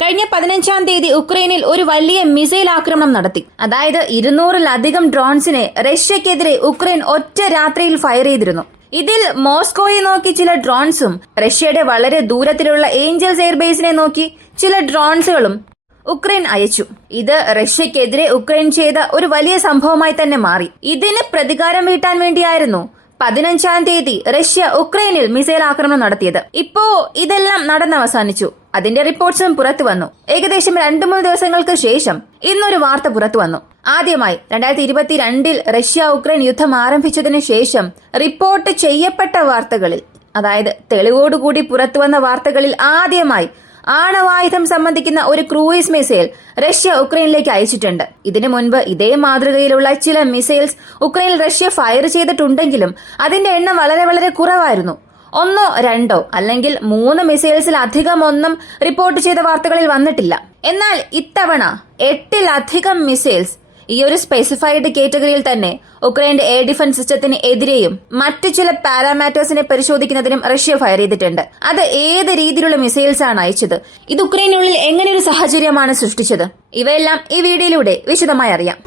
കഴിഞ്ഞ 15-ാം തീയതി ഉക്രൈനിൽ ഒരു വലിയ മിസൈൽ ആക്രമണം നടത്തി. അതായത് 200-ലധികം ഡ്രോൺസിനെ റഷ്യക്കെതിരെ ഉക്രൈൻ ഒറ്റ രാത്രിയിൽ ഫയർ ചെയ്തിരുന്നു. ഇതിൽ മോസ്കോയെ നോക്കി ചില ഡ്രോൺസും റഷ്യയുടെ വളരെ ദൂരത്തിലുള്ള ഏഞ്ചൽസ് എയർബേസിനെ നോക്കി ചില ഡ്രോൺസുകളും ഉക്രൈൻ അയച്ചു. ഇത് റഷ്യക്കെതിരെ ഉക്രൈൻ ചെയ്ത ഒരു വലിയ സംഭവമായി തന്നെ മാറി. ഇതിന് പ്രതികാരം വീട്ടാൻ വേണ്ടിയായിരുന്നു 15-ാം തീയതി റഷ്യ ഉക്രൈനിൽ മിസൈൽ ആക്രമണം നടത്തിയത്. ഇപ്പോ ഇതെല്ലാം നടന്നവസാനിച്ചു. അതിന്റെ റിപ്പോർട്ട്സും പുറത്തു വന്നു. ഏകദേശം 2-3 ദിവസങ്ങൾക്ക് ശേഷം ഇന്നൊരു വാർത്ത പുറത്തു വന്നു. ആദ്യമായി 2022 റഷ്യ ഉക്രൈൻ യുദ്ധം ആരംഭിച്ചതിനു ശേഷം റിപ്പോർട്ട് ചെയ്യപ്പെട്ട വാർത്തകളിൽ, അതായത് തെളിവോടുകൂടി പുറത്തുവന്ന വാർത്തകളിൽ ആദ്യമായി ആണവായുധം സംബന്ധിക്കുന്ന ഒരു ക്രൂയിസ് മിസൈൽ റഷ്യ ഉക്രൈനിലേക്ക് അയച്ചിട്ടുണ്ട്. ഇതിനു മുൻപ് ഇതേ മാതൃകയിലുള്ള ചില മിസൈൽസ് ഉക്രൈനിൽ റഷ്യ ഫയർ ചെയ്തിട്ടുണ്ടെങ്കിലും അതിന്റെ എണ്ണം വളരെ വളരെ കുറവായിരുന്നു. 1 2 അല്ലെങ്കിൽ 3 മിസൈൽസിലധികം ഒന്നും റിപ്പോർട്ട് ചെയ്ത വാർത്തകളിൽ വന്നിട്ടില്ല. എന്നാൽ ഇത്തവണ 8-ലധികം മിസൈൽസ് ഈ ഒരു സ്പെസിഫൈഡ് കാറ്റഗറിയിൽ തന്നെ ഉക്രൈന്റെ എയർ ഡിഫൻസ് സിസ്റ്റത്തിന് എതിരെയും മറ്റു ചില പാരാമീറ്റേഴ്സിനെ പരിശോധിക്കുന്നതിനും റഷ്യ ഫയർ ചെയ്തിട്ടുണ്ട്. അത് ഏത് രീതിയിലുള്ള മിസൈൽസ് ആണ് അയച്ചത്, ഇത് ഉക്രൈനുള്ളിൽ എങ്ങനെയൊരു സാഹചര്യമാണ് സൃഷ്ടിച്ചത്, ഇവയെല്ലാം ഈ വീഡിയോയിലൂടെ വിശദമായി അറിയാം.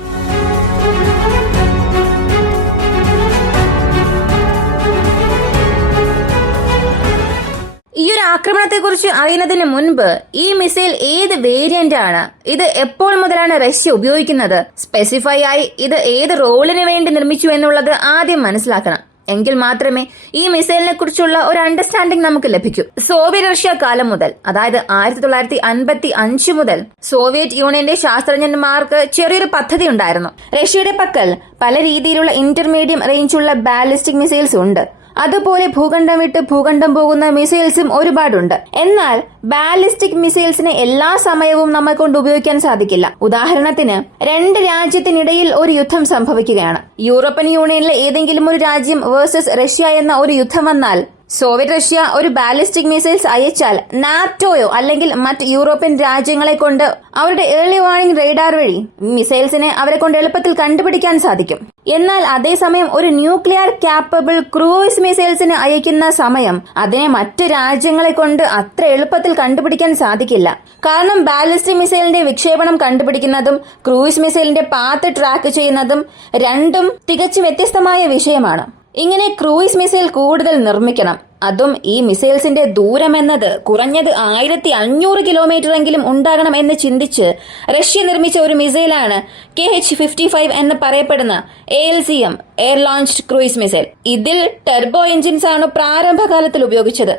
ഈ ഒരു ആക്രമണത്തെക്കുറിച്ച് അറിയുന്നതിന് മുൻപ് ഈ മിസൈൽ ഏത് വേരിയന്റ് ആണ്, ഇത് എപ്പോൾ മുതലാണ് റഷ്യ ഉപയോഗിക്കുന്നത്, സ്പെസിഫൈ ആയി ഇത് ഏത് റോളിന് വേണ്ടി നിർമ്മിച്ചു എന്നുള്ളത് ആദ്യം മനസ്സിലാക്കണം. എങ്കിൽ മാത്രമേ ഈ മിസൈലിനെ കുറിച്ചുള്ള ഒരു അണ്ടർസ്റ്റാൻഡിംഗ് നമുക്ക് ലഭിക്കൂ. സോവിയറ്റ് റഷ്യ കാലം മുതൽ, അതായത് 1955 മുതൽ സോവിയറ്റ് യൂണിയന്റെ ശാസ്ത്രജ്ഞന്മാർക്ക് ചെറിയൊരു പദ്ധതി ഉണ്ടായിരുന്നു. റഷ്യയുടെ പക്കൽ പല രീതിയിലുള്ള ഇന്റർമീഡിയം റേഞ്ചുള്ള ബാലിസ്റ്റിക് മിസൈൽസ് ഉണ്ട്. അതുപോലെ ഭൂഖണ്ഡം വിട്ട് ഭൂഖണ്ഡം പോകുന്ന മിസൈൽസും ഒരുപാടുണ്ട്. എന്നാൽ ബാലിസ്റ്റിക് മിസൈൽസിനെ എല്ലാ സമയവും നമ്മെ കൊണ്ട് ഉപയോഗിക്കാൻ സാധിക്കില്ല. ഉദാഹരണത്തിന് 2 രാജ്യത്തിനിടയിൽ ഒരു യുദ്ധം സംഭവിക്കുകയാണ്. യൂറോപ്യൻ യൂണിയനിലെ ഏതെങ്കിലും ഒരു രാജ്യം വേഴ്സസ് റഷ്യ എന്ന ഒരു യുദ്ധം വന്നാൽ സോവിയറ്റ് റഷ്യ ഒരു ബാലിസ്റ്റിക് മിസൈൽസ് അയച്ചാൽ നാറ്റോയോ അല്ലെങ്കിൽ മറ്റ് യൂറോപ്യൻ രാജ്യങ്ങളെ കൊണ്ട് അവരുടെ ഏർലി വാർണിംഗ് റേഡാർ വഴി മിസൈൽസിനെ അവരെ കൊണ്ട് എളുപ്പത്തിൽ കണ്ടുപിടിക്കാൻ സാധിക്കും. എന്നാൽ അതേസമയം ഒരു ന്യൂക്ലിയർ ക്യാപ്പബിൾ ക്രൂയിസ് മിസൈൽസിന് അയക്കുന്ന സമയം അതിനെ മറ്റ് രാജ്യങ്ങളെ കൊണ്ട് അത്ര എളുപ്പത്തിൽ കണ്ടുപിടിക്കാൻ സാധിക്കില്ല. കാരണം ബാലിസ്റ്റിക് മിസൈലിന്റെ വിക്ഷേപണം കണ്ടുപിടിക്കുന്നതും ക്രൂയിസ് മിസൈലിന്റെ പാത്ത് ട്രാക്ക് ചെയ്യുന്നതും രണ്ടും തികച്ചും വ്യത്യസ്തമായ വിഷയമാണ്. ഇങ്ങനെ ക്രൂയിസ് മിസൈൽ കൂടുതൽ നിർമ്മിക്കണം. അതും ഈ മിസൈൽസിന്റെ ദൂരം എന്നത് കുറഞ്ഞത് 1500 കിലോമീറ്റർ എങ്കിലും ഉണ്ടാകണം എന്ന് ചിന്തിച്ച് റഷ്യ നിർമ്മിച്ച ഒരു മിസൈലാണ് KH-55 എന്ന് പറയപ്പെടുന്ന ALCM air launched cruise missile. ഇതിൽ ടെർബോ എഞ്ചിൻസ് ആണ് പ്രാരംഭകാലത്തിൽ ഉപയോഗിച്ചത്.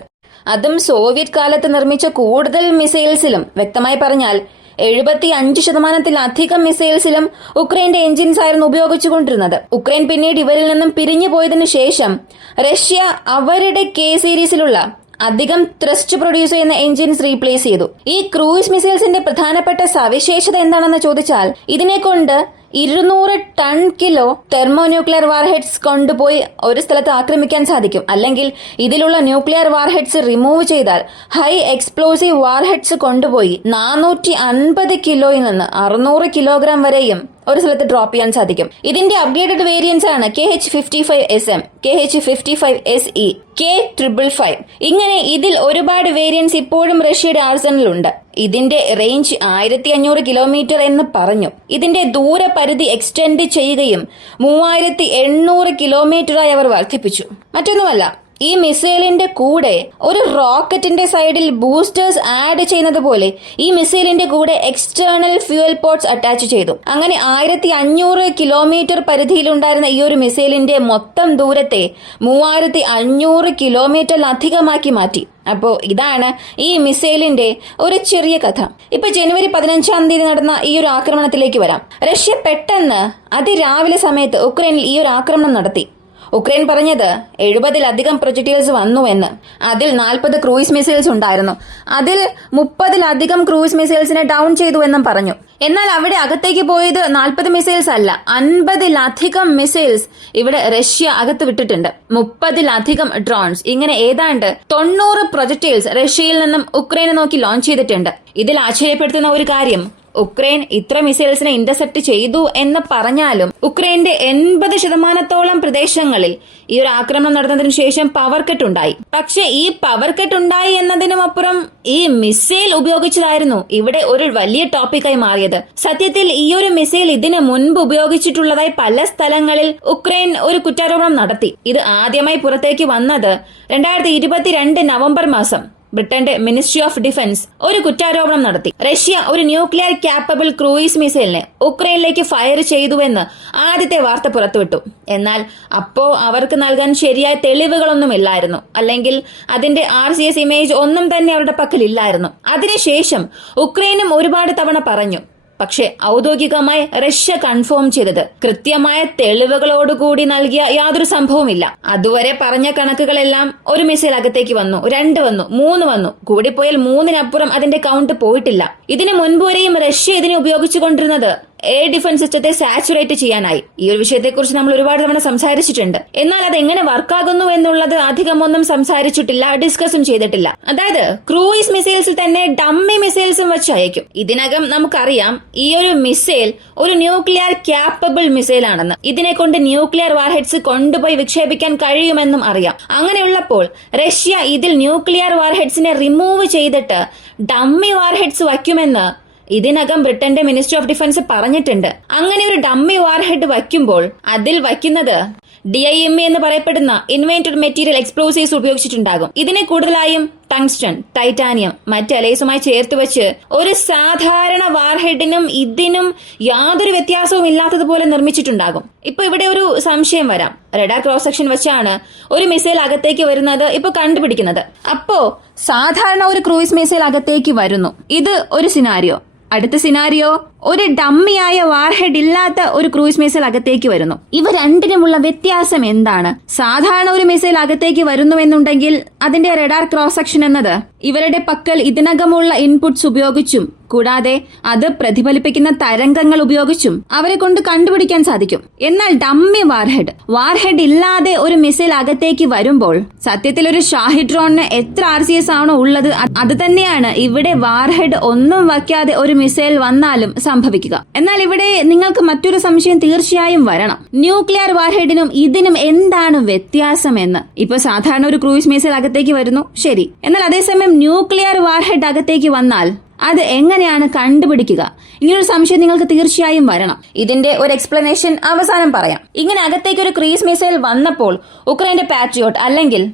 അതും സോവിയറ്റ് കാലത്ത് നിർമ്മിച്ച കൂടുതൽ മിസൈൽസിലും, വ്യക്തമായി പറഞ്ഞാൽ 75%-ലധികം മിസൈൽസിലും ഉക്രൈന്റെ എഞ്ചിൻസ് ആയിരുന്നു ഉപയോഗിച്ചുകൊണ്ടിരുന്നത്. ഉക്രൈൻ പിന്നീട് ഇവരിൽ നിന്നും പിരിഞ്ഞു പോയതിനു ശേഷം റഷ്യ അവരുടെ K സീരീസിലുള്ള അധികം ത്രസ്റ്റ് പ്രൊഡ്യൂസ് ചെയ്യുന്ന എഞ്ചിൻസ് റീപ്ലേസ് ചെയ്തു. ഈ ക്രൂയിസ് മിസൈൽസിന്റെ പ്രധാനപ്പെട്ട സവിശേഷത എന്താണെന്ന് ചോദിച്ചാൽ ഇതിനെ കൊണ്ട് 200 ടൺ കിലോ തെർമോന്യൂക്ലിയർ വാർഹെഡ്സ് കൊണ്ടുപോയി ഒരു സ്ഥലത്ത് ആക്രമിക്കാൻ സാധിക്കും. അല്ലെങ്കിൽ ഇതിലുള്ള ന്യൂക്ലിയർ വാർഹെഡ്സ് റിമൂവ് ചെയ്താൽ ഹൈ എക്സ്പ്ലോസീവ് വാർഹെഡ്സ് കൊണ്ടുപോയി 450 കിലോയിൽ നിന്ന് 600 കിലോഗ്രാം വരെയും ഒരു സ്ഥലത്ത് ഡ്രോപ്പ് ചെയ്യാൻ സാധിക്കും. ഇതിന്റെ അപ്ഗ്രേഡഡ് വേരിയൻസ് ആണ് KH-55SM, KH-55SE, K-555. ഇങ്ങനെ ഇതിൽ ഒരുപാട് വേരിയൻസ് ഇപ്പോഴും റഷ്യയുടെ ആർസണലിലുണ്ട്. ഇതിന്റെ റേഞ്ച് 1500 കിലോമീറ്റർ എന്ന് പറഞ്ഞു. ഇതിന്റെ ദൂരപരിധി എക്സ്റ്റെൻഡ് ചെയ്യുകയും 3800 കിലോമീറ്ററായി അവർ വർദ്ധിപ്പിച്ചു. മറ്റൊന്നുമല്ല, ഈ മിസൈലിന്റെ കൂടെ ഒരു റോക്കറ്റിന്റെ സൈഡിൽ ബൂസ്റ്റേഴ്സ് ആഡ് ചെയ്യുന്നത് പോലെ ഈ മിസൈലിന്റെ കൂടെ എക്സ്റ്റേണൽ ഫ്യൂവൽ പോർട്സ് അറ്റാച്ച് ചെയ്തു. അങ്ങനെ 1500 കിലോമീറ്റർ പരിധിയിലുണ്ടായിരുന്ന ഈ ഒരു മിസൈലിന്റെ മൊത്തം ദൂരത്തെ 3500 കിലോമീറ്ററിലധികമാക്കി മാറ്റി. അപ്പോ ഇതാണ് ഈ മിസൈലിന്റെ ഒരു ചെറിയ കഥ. ഇപ്പൊ ജനുവരി 15-ാം തീയതി നടന്ന ഈ ഒരു ആക്രമണത്തിലേക്ക് വരാം. റഷ്യ പെട്ടെന്ന് അതിരാവിലെ സമയത്ത് ഉക്രൈനിൽ ഈ ഒരു ആക്രമണം നടത്തി. ഉക്രൈൻ പറഞ്ഞത് 70-ലധികം പ്രൊജക്ടൈൽസ് വന്നുവെന്ന്. അതിൽ 40 ക്രൂയിസ് മിസൈൽസ് ഉണ്ടായിരുന്നു. അതിൽ 30-ലധികം ക്രൂയിസ് മിസൈൽസിനെ ഡൗൺ ചെയ്തു എന്നും പറഞ്ഞു. എന്നാൽ അവിടെ അകത്തേക്ക് പോയത് 40 മിസൈൽസ് അല്ല, 50-ലധികം മിസൈൽസ് ഇവിടെ റഷ്യ അകത്ത് വിട്ടിട്ടുണ്ട്. 30-ലധികം ഡ്രോൺസ്, ഇങ്ങനെ ഏതാണ്ട് 90 പ്രൊജക്ടൈൽസ് റഷ്യയിൽ നിന്നും ഉക്രൈനെ നോക്കി ലോഞ്ച് ചെയ്തിട്ടുണ്ട്. ഇതിൽ ആശ്ചര്യപ്പെടുത്തുന്ന ഒരു കാര്യം, ഉക്രൈൻ ഇത്ര മിസൈൽസിനെ ഇന്റർസെപ്റ്റ് ചെയ്തു എന്ന് പറഞ്ഞാലും ഉക്രൈന്റെ 80% പ്രദേശങ്ങളിൽ ഈ ഒരു ആക്രമണം നടന്നതിനു ശേഷം പവർ കട്ട് ഉണ്ടായി. പക്ഷെ ഈ പവർ കട്ട് ഉണ്ടായി എന്നതിനുമപ്പുറം ഈ മിസൈൽ ഉപയോഗിച്ചതായിരുന്നു ഇവിടെ ഒരു വലിയ ടോപ്പിക്കായി മാറിയത്. സത്യത്തിൽ ഈ ഒരു മിസൈൽ ഇതിനു മുൻപ് ഉപയോഗിച്ചിട്ടുള്ളതായി പല സ്ഥലങ്ങളിൽ ഉക്രൈൻ ഒരു കുറ്റാരോപണം നടത്തി. ഇത് ആദ്യമായി പുറത്തേക്ക് വന്നത് 2022 നവംബർ മാസം ബ്രിട്ടന്റെ മിനിസ്ട്രി ഓഫ് ഡിഫൻസ് ഒരു കുറ്റാരോപണം നടത്തി. റഷ്യ ഒരു ന്യൂക്ലിയർ ക്യാപ്പബിൾ ക്രൂയിസ് മിസൈലിനെ ഉക്രൈനിലേക്ക് ഫയർ ചെയ്തുവെന്ന് ആദ്യത്തെ വാർത്ത പുറത്തുവിട്ടു. എന്നാൽ അപ്പോ അവർക്ക് നൽകാൻ ശരിയായ തെളിവുകളൊന്നുമില്ലായിരുന്നു, അല്ലെങ്കിൽ അതിന്റെ RCS ഇമേജ് ഒന്നും തന്നെ അവരുടെ പക്കലില്ലായിരുന്നു. അതിനുശേഷം ഉക്രൈനും ഒരുപാട് തവണ പറഞ്ഞു. പക്ഷെ ഔദ്യോഗികമായി റഷ്യ കൺഫേം ചെയ്തത് കൃത്യമായ തെളിവുകളോടുകൂടി നൽകിയ യാതൊരു സംഭവമില്ല. അതുവരെ പറഞ്ഞ കണക്കുകളെല്ലാം ഒരു മിസൈൽ അകത്തേക്ക് വന്നു, 2 വന്നു, 3 വന്നു, കൂടിപ്പോയാൽ 3-നപ്പുറം അതിന്റെ കൗണ്ട് പോയിട്ടില്ല. ഇതിനു മുൻപ് വരെയും റഷ്യ ഇതിനെ ഉപയോഗിച്ചുകൊണ്ടിരുന്നത് എയർ ഡിഫൻസ് സിസ്റ്റത്തെ സാച്ചുറേറ്റ് ചെയ്യാനായി. ഈ ഒരു വിഷയത്തെക്കുറിച്ച് നമ്മൾ ഒരുപാട് തവണ സംസാരിച്ചിട്ടുണ്ട്. എന്നാൽ അത് എങ്ങനെ വർക്കാകുന്നു എന്നുള്ളത് അധികമൊന്നും സംസാരിച്ചിട്ടില്ല, ഡിസ്കസും ചെയ്തിട്ടില്ല. അതായത് ക്രൂയിസ് മിസൈൽസിൽ തന്നെ ഡമ്മി മിസൈൽസും വെച്ച് അയക്കും. ഇതിനകം നമുക്കറിയാം ഈ ഒരു മിസൈൽ ഒരു ന്യൂക്ലിയർ ക്യാപ്പബിൾ മിസൈൽ ആണെന്ന്. ഇതിനെ കൊണ്ട് ന്യൂക്ലിയർ വാർഹെഡ്സ് കൊണ്ടുപോയി വിക്ഷേപിക്കാൻ കഴിയുമെന്നും അറിയാം. അങ്ങനെയുള്ളപ്പോൾ റഷ്യ ഇതിൽ ന്യൂക്ലിയർ വാർഹെഡ്സിനെ റിമൂവ് ചെയ്തിട്ട് ഡമ്മി വാർഹെഡ്സ് വയ്ക്കുമെന്ന് ഇതിനകം ബ്രിട്ടന്റെ മിനിസ്ട്രി ഓഫ് ഡിഫൻസ് പറഞ്ഞിട്ടുണ്ട്. അങ്ങനെ ഒരു ഡമ്മി വാർഹെഡ് വയ്ക്കുമ്പോൾ അതിൽ വയ്ക്കുന്നത് DIME എന്ന് പറയപ്പെടുന്ന ഇൻവെന്റഡ് മെറ്റീരിയൽ എക്സ്പ്ലോസീവ്സ് ഉപയോഗിച്ചിട്ടുണ്ടാകും. ഇതിനെ കൂടുതലായും ടങ്സ്റ്റൺ, ടൈറ്റാനിയം, മറ്റ് അലൈസുമായി ചേർത്ത് വെച്ച് ഒരു സാധാരണ വാർഹെഡിനും ഇതിനും യാതൊരു വ്യത്യാസവും ഇല്ലാത്തതുപോലെ നിർമ്മിച്ചിട്ടുണ്ടാകും. ഇപ്പൊ ഇവിടെ ഒരു സംശയം വരാം. റഡാർ ക്രോസ് സെക്ഷൻ വെച്ചാണ് ഒരു മിസൈൽ അകത്തേക്ക് വരുന്നത് ഇപ്പൊ കണ്ടുപിടിക്കുന്നത്. അപ്പോ സാധാരണ ഒരു ക്രൂയിസ് മിസൈൽ അകത്തേക്ക് വരുന്നു, ഇത് ഒരു സിനാരിയോ. അടുത്ത സിനാരിയോ ഒരു ഡമ്മിയായ വാർഹെഡ് ഇല്ലാത്ത ഒരു ക്രൂയിസ് മിസൈൽ അകത്തേക്ക് വരുന്നു. ഇവ രണ്ടിനുമുള്ള വ്യത്യാസം എന്താണ്? സാധാരണ ഒരു മിസൈൽ അകത്തേക്ക് വരുന്നുവെന്നുണ്ടെങ്കിൽ അതിന്റെ റഡാർ ക്രോസ് സെക്ഷൻ എന്നത് ഇവരുടെ പക്കൽ ഇതിനകമുള്ള ഇൻപുട്സ് ഉപയോഗിച്ചും കൂടാതെ അത് പ്രതിഫലിപ്പിക്കുന്ന തരംഗങ്ങൾ ഉപയോഗിച്ചും അവരെ കൊണ്ട് കണ്ടുപിടിക്കാൻ സാധിക്കും. എന്നാൽ ഡമ്മി വാർഹെഡ് ഇല്ലാതെ ഒരു മിസൈൽ അകത്തേക്ക് വരുമ്പോൾ സത്യത്തിൽ ഒരു ഷാഹിദ് ഡ്രോണിന് എത്ര RCS ആണോ ഉള്ളത് അത് തന്നെയാണ് ഇവിടെ വാർഹെഡ് ഒന്നും വയ്ക്കാതെ ഒരു മിസൈൽ വന്നാലും സംഭവിക്കുക. എന്നാൽ ഇവിടെ നിങ്ങൾക്ക് മറ്റൊരു സംശയം തീർച്ചയായും വരണം. ന്യൂക്ലിയർ വാർഹെഡിനും ഇതിനും എന്താണ് വ്യത്യാസം എന്ന്. ഇപ്പൊ സാധാരണ ഒരു ക്രൂയിസ് മിസൈൽ അകത്തേക്ക് വരുന്നു, ശരി. എന്നാൽ അതേസമയം ന്യൂക്ലിയർ വാർഹെഡ് അകത്തേക്ക് വന്നാൽ അത് എങ്ങനെയാണ് കണ്ടുപിടിക്കുക? ഇങ്ങനൊരു സംശയം നിങ്ങൾക്ക് തീർച്ചയായും വരണം. ഇതിന്റെ ഒരു എക്സ്പ്ലനേഷൻ അവസാനം പറയാം. ഇങ്ങനെ അകത്തേക്ക് ഒരു ക്രൂയിസ് മിസൈൽ വന്നപ്പോൾ ഉക്രൈന്റെ പാട്രിയോട്ട് അല്ലെങ്കിൽ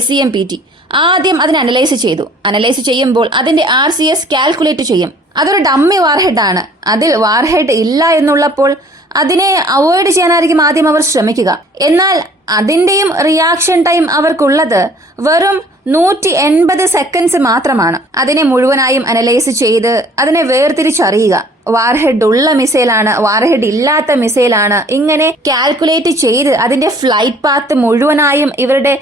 SCMPT ആദ്യം അതിനെ അനലൈസ് ചെയ്യുമ്പോൾ അതിന്റെ RCS കാൽക്കുലേറ്റ് ചെയ്യും. അതൊരു ഡമ്മി വാർഹെഡ് ആണ്. അതിൽ വാർഹെഡ് ഇല്ല എന്നുള്ളപ്പോൾ അതിനെ അവോയ്ഡ് ചെയ്യാനായിരിക്കും ആദ്യം അവർ ശ്രമിക്കുക. എന്നാൽ അതിന്റെയും റിയാക്ഷൻ ടൈം അവർക്കുള്ളത് വെറും 180 സെക്കൻഡ്സ് മാത്രമാണ്. അതിനെ മുഴുവനായും അനലൈസ് ചെയ്ത് അതിനെ വേർതിരിച്ചറിയുക. വാർഹെഡ് ഉള്ള മിസൈലാണ്, വാർഹെഡ് ഇല്ലാത്ത മിസൈലാണ്, ഇങ്ങനെ കാൽക്കുലേറ്റ് ചെയ്ത് അതിന്റെ ഫ്ലൈറ്റ് പാത്ത് മുഴുവനായും ഇവരുടെ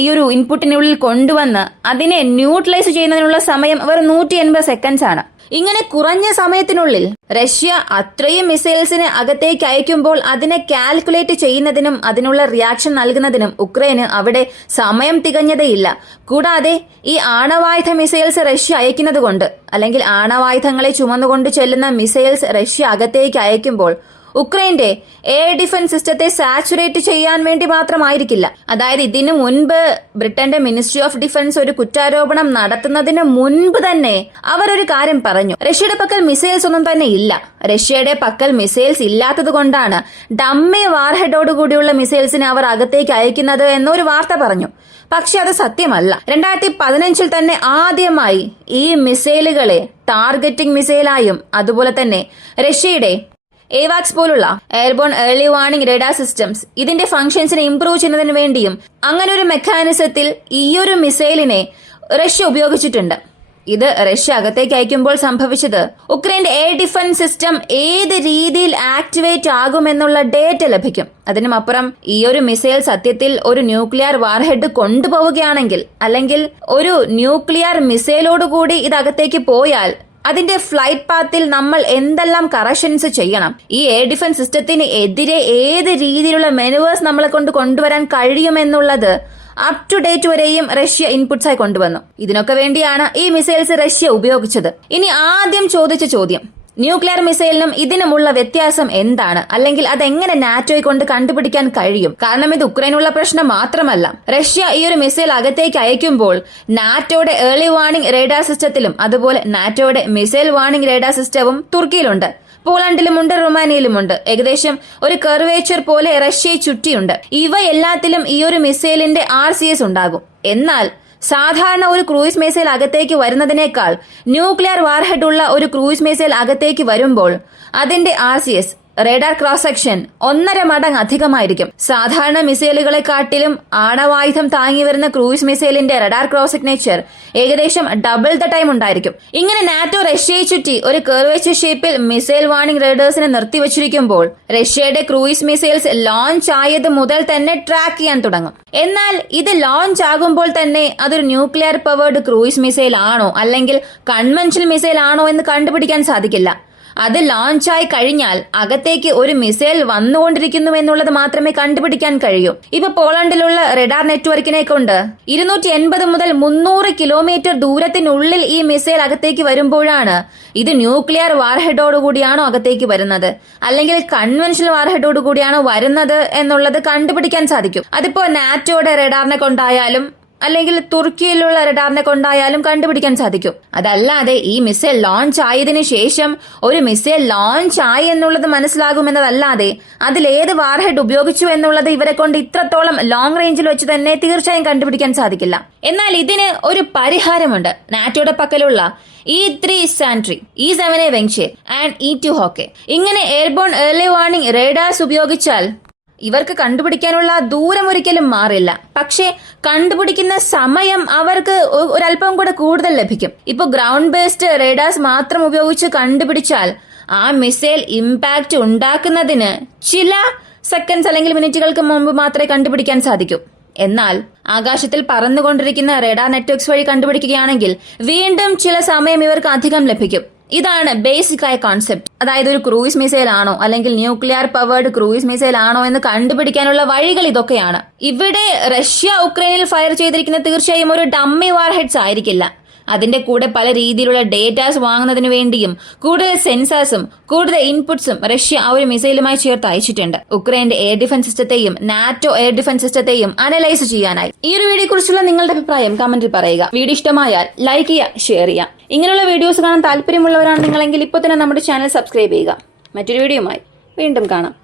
ഈ ഒരു ഇൻപുട്ടിനുള്ളിൽ കൊണ്ടുവന്ന് അതിനെ ന്യൂട്രലൈസ് ചെയ്യുന്നതിനുള്ള സമയം വെറും 180 സെക്കൻഡ്സ് ആണ്. ഇങ്ങനെ കുറഞ്ഞ സമയത്തിനുള്ളിൽ റഷ്യ അത്രയും മിസൈൽസിനെ അകത്തേക്ക് അയക്കുമ്പോൾ അതിനെ കാൽക്കുലേറ്റ് ചെയ്യുന്നതിനും അതിനുള്ള റിയാക്ഷൻ നൽകുന്നതിനും ഉക്രൈന് അവിടെ സമയം തികഞ്ഞതേയില്ല. കൂടാതെ ഈ ആണവായുധ മിസൈൽസ് റഷ്യ അയക്കുന്നത് കൊണ്ട്, അല്ലെങ്കിൽ ആണവായുധങ്ങളെ ചുമന്നുകൊണ്ട് ചെല്ലുന്ന മിസൈൽസ് റഷ്യ അകത്തേക്ക് അയക്കുമ്പോൾ ഉക്രൈന്റെ എയർ ഡിഫൻസ് സിസ്റ്റത്തെ സാച്ചുറേറ്റ് ചെയ്യാൻ വേണ്ടി മാത്രമായിരിക്കില്ല. അതായത് ഇതിനു മുൻപ് ബ്രിട്ടന്റെ മിനിസ്ട്രി ഓഫ് ഡിഫൻസ് ഒരു കുറ്റാരോപണം നടത്തുന്നതിന് മുൻപ് തന്നെ അവർ ഒരു കാര്യം പറഞ്ഞു. റഷ്യയുടെ പക്കൽ മിസൈൽസ് ഒന്നും തന്നെ ഇല്ല. റഷ്യയുടെ പക്കൽ മിസൈൽസ് ഇല്ലാത്തത് കൊണ്ടാണ് ഡമ്മി വാർഹെഡോടുകൂടിയുള്ള മിസൈൽസിനെ അവർ അകത്തേക്ക് അയക്കുന്നത് എന്നൊരു വാർത്ത പറഞ്ഞു. പക്ഷെ അത് സത്യമല്ല. 2015 തന്നെ ആദ്യമായി ഈ മിസൈലുകളെ ടാർഗറ്റിംഗ് മിസൈലായും അതുപോലെ തന്നെ റഷ്യയുടെ AWACS പോലുള്ള airborne early warning radar systems ഇതിന്റെ ഫംഗ്ഷൻസിനെ ഇംപ്രൂവ് ചെയ്യുന്നതിന് വേണ്ടിയും അങ്ങനെ ഒരു മെക്കാനിസത്തിൽ ഈയൊരു മിസൈലിനെ റഷ്യ ഉപയോഗിച്ചിട്ടുണ്ട്. ഇത് റഷ്യ അകത്തേക്ക് അയക്കുമ്പോൾ സംഭവിച്ചത് ഉക്രൈന്റെ എയർ ഡിഫൻസ് സിസ്റ്റം ഏത് രീതിയിൽ ആക്ടിവേറ്റ് ആകുമെന്നുള്ള ഡേറ്റ ലഭിക്കും. അതിനുമപ്പുറം ഈ ഒരു മിസൈൽ സത്യത്തിൽ ഒരു ന്യൂക്ലിയർ വാർഹെഡ് കൊണ്ടുപോവുകയാണെങ്കിൽ, അല്ലെങ്കിൽ ഒരു ന്യൂക്ലിയർ മിസൈലോടുകൂടി ഇത് അകത്തേക്ക് പോയാൽ അതിന്റെ ഫ്ലൈറ്റ് പാത്തിൽ നമ്മൾ എന്തെല്ലാം കറക്ഷൻസ് ചെയ്യണം, ഈ എയർ ഡിഫൻസ് സിസ്റ്റത്തിന് എതിരെ ഏത് രീതിയിലുള്ള മെനുവേഴ്സ് നമ്മളെ കൊണ്ട് കൊണ്ടുവരാൻ കഴിയുമെന്നുള്ളത് അപ് ടു ഡേറ്റ് വരെയും റഷ്യ ഇൻപുട്സ് ആയി കൊണ്ടുവന്നു. ഇതിനൊക്കെ വേണ്ടിയാണ് ഈ മിസൈൽസ് റഷ്യ ഉപയോഗിച്ചത്. ഇനി ആദ്യം ചോദിച്ച ചോദ്യം, ന്യൂക്ലിയർ മിസൈലിനും ഇതിനുമുള്ള വ്യത്യാസം എന്താണ്, അല്ലെങ്കിൽ അതെങ്ങനെ നാറ്റോയെ കൊണ്ട് കണ്ടുപിടിക്കാൻ കഴിയും? കാരണം ഇത് ഉക്രൈനുള്ള പ്രശ്നം മാത്രമല്ല. റഷ്യ ഈ ഒരു മിസൈൽ അകത്തേക്ക് അയക്കുമ്പോൾ നാറ്റോയുടെ ഏർലി വാർണിംഗ് റേഡാർ സിസ്റ്റത്തിലും അതുപോലെ നാറ്റോയുടെ മിസൈൽ വാർണിംഗ് റേഡാർ സിസ്റ്റവും തുർക്കിയിലുണ്ട്, പോളണ്ടിലുമുണ്ട്, റൊമാനിയയിലുമുണ്ട്. ഏകദേശം ഒരു കർവേച്ചർ പോലെ റഷ്യയെ ചുറ്റിയുണ്ട്. ഇവയെല്ലാത്തിലും ഈ ഒരു മിസൈലിന്റെ RCS ഉണ്ടാകും. എന്നാൽ സാധാരണ ഒരു ക്രൂയിസ് മിസൈൽ അകത്തേക്ക് വരുന്നതിനേക്കാൾ ന്യൂക്ലിയർ വാർഹെഡ് ഉള്ള ഒരു ക്രൂയിസ് മിസൈൽ അകത്തേക്ക് വരുമ്പോൾ അതിന്റെ RCS റേഡാർ ക്രോസ് സെക്ഷൻ 1.5 മടങ്ങ് അധികമായിരിക്കും. സാധാരണ മിസൈലുകളെക്കാട്ടിലും ആണവായുധം താങ്ങി വരുന്ന ക്രൂയിസ് മിസൈലിന്റെ റഡാർ ക്രോസ് സിഗ്നേച്ചർ ഏകദേശം ഡബിൾ ദ ടൈം ഉണ്ടായിരിക്കും. ഇങ്ങനെ നാറ്റോ റഷ്യയെ ചുറ്റി ഒരു കർവേച്ചർ ഷേപ്പിൽ മിസൈൽ വാർണിംഗ് റേഡേഴ്സിനെ നിർത്തിവച്ചിരിക്കുമ്പോൾ റഷ്യയുടെ ക്രൂയിസ് മിസൈൽസ് ലോഞ്ച് ആയത് മുതൽ തന്നെ ട്രാക്ക് ചെയ്യാൻ തുടങ്ങും. എന്നാൽ ഇത് ലോഞ്ച് ആകുമ്പോൾ തന്നെ അതൊരു ന്യൂക്ലിയർ പവേർഡ് ക്രൂയിസ് മിസൈൽ ആണോ അല്ലെങ്കിൽ കൺവെൻഷണൽ മിസൈൽ ആണോ എന്ന് കണ്ടുപിടിക്കാൻ സാധിക്കില്ല. അത് ലോഞ്ചായി കഴിഞ്ഞാൽ അകത്തേക്ക് ഒരു മിസൈൽ വന്നുകൊണ്ടിരിക്കുന്നു എന്നുള്ളത് മാത്രമേ കണ്ടുപിടിക്കാൻ കഴിയൂ. ഇപ്പൊ പോളണ്ടിലുള്ള റഡാർ നെറ്റ്വർക്കിനെ കൊണ്ട് 280 മുതൽ 300 കിലോമീറ്റർ ദൂരത്തിനുള്ളിൽ ഈ മിസൈൽ അകത്തേക്ക് വരുമ്പോഴാണ് ഇത് ന്യൂക്ലിയർ വാർഹെഡോടുകൂടിയാണോ അകത്തേക്ക് വരുന്നത് അല്ലെങ്കിൽ കൺവെൻഷണൽ വാർഹെഡോടുകൂടിയാണോ വരുന്നത് എന്നുള്ളത് കണ്ടുപിടിക്കാൻ സാധിക്കും. അതിപ്പോ നാറ്റോയുടെ റഡാറിനെ കൊണ്ടായാലും അല്ലെങ്കിൽ തുർക്കിയിലുള്ള റഡാറിനെ കൊണ്ടായാലും കണ്ടുപിടിക്കാൻ സാധിക്കും. അതല്ലാതെ ഈ മിസൈൽ ലോഞ്ച് ആയതിനു ശേഷം ഒരു മിസൈൽ ലോഞ്ച് ആയി എന്നുള്ളത് മനസ്സിലാകുമെന്നതല്ലാതെ അതിലേത് വാർഹെഡ് ഉപയോഗിച്ചു എന്നുള്ളത് ഇവരെ കൊണ്ട് ഇത്രത്തോളം ലോങ് റേഞ്ചിൽ വെച്ച് തന്നെ തീർച്ചയായും കണ്ടുപിടിക്കാൻ സാധിക്കില്ല. എന്നാൽ ഇതിന് ഒരു പരിഹാരമുണ്ട്. നാറ്റോയുടെ പക്കലുള്ള E3 സാൻട്രി, E7 വെങ്ഷെ ആൻഡ് E2 ഹോക്കെ ഇങ്ങനെ എയർബോൺ ഏർലി വാർണിംഗ് റേഡാർസ് ഉപയോഗിച്ചാൽ ഇവർക്ക് കണ്ടുപിടിക്കാനുള്ള ദൂരം ഒരിക്കലും മാറില്ല. പക്ഷേ കണ്ടുപിടിക്കുന്ന സമയം അവർക്ക് ഒരല്പം കൂടെ കൂടുതൽ ലഭിക്കും. ഇപ്പൊ ഗ്രൗണ്ട് ബേസ്ഡ് റേഡാർസ് മാത്രം ഉപയോഗിച്ച് കണ്ടുപിടിച്ചാൽ ആ മിസൈൽ ഇമ്പാക്ട് ഉണ്ടാക്കുന്നതിന് ചില സെക്കൻഡ്സ് അല്ലെങ്കിൽ മിനിറ്റുകൾക്ക് മുമ്പ് മാത്രമേ കണ്ടുപിടിക്കാൻ സാധിക്കൂ. എന്നാൽ ആകാശത്തിൽ പറന്നുകൊണ്ടിരിക്കുന്ന റേഡാർ നെറ്റ്വർക്ക്സ് വഴി കണ്ടുപിടിക്കുകയാണെങ്കിൽ വീണ്ടും ചില സമയം ഇവർക്ക് അധികം ലഭിക്കും. ഇതാണ് ബേസിക് ആയ കോൺസെപ്റ്റ്. അതായത് ഒരു ക്രൂയിസ് മിസൈൽ ആണോ അല്ലെങ്കിൽ ന്യൂക്ലിയർ പവേർഡ് ക്രൂയിസ് മിസൈൽ ആണോ എന്ന് കണ്ടുപിടിക്കാനുള്ള വഴികൾ ഇതൊക്കെയാണ്. ഇവിടെ റഷ്യ ഉക്രൈനിൽ ഫയർ ചെയ്തിരിക്കുന്ന തീർച്ചയായും ഒരു ഡമ്മി വാർഹെഡ്സ് ആയിരിക്കില്ല. അതിന്റെ കൂടെ പല രീതിയിലുള്ള ഡേറ്റാസ് വാങ്ങുന്നതിന് വേണ്ടിയും കൂടുതൽ സെൻസേഴ്സും കൂടുതൽ ഇൻപുട്സും റഷ്യ ആ ഒരു മിസൈലുമായി ചേർത്ത് അയച്ചിട്ടുണ്ട്. ഉക്രൈന്റെ എയർ ഡിഫൻസ് സിസ്റ്റത്തെയും നാറ്റോ എയർ ഡിഫൻസ് സിസ്റ്റത്തെയും അനലൈസ് ചെയ്യാനായി. ഈ ഒരു വീഡിയോ കുറിച്ചുള്ള നിങ്ങളുടെ അഭിപ്രായം കമന്റിൽ പറയുക. വീഡിയോ ഇഷ്ടമായാൽ ലൈക്ക് ചെയ്യുക, ഷെയർ ചെയ്യുക. ഇങ്ങനെയുള്ള വീഡിയോസ് കാണാൻ താല്പര്യമുള്ളവരാണ് നിങ്ങളെങ്കിൽ ഇപ്പോൾ തന്നെ നമ്മുടെ ചാനൽ സബ്സ്ക്രൈബ് ചെയ്യുക. മറ്റൊരു വീഡിയോയുമായി വീണ്ടും കാണാം.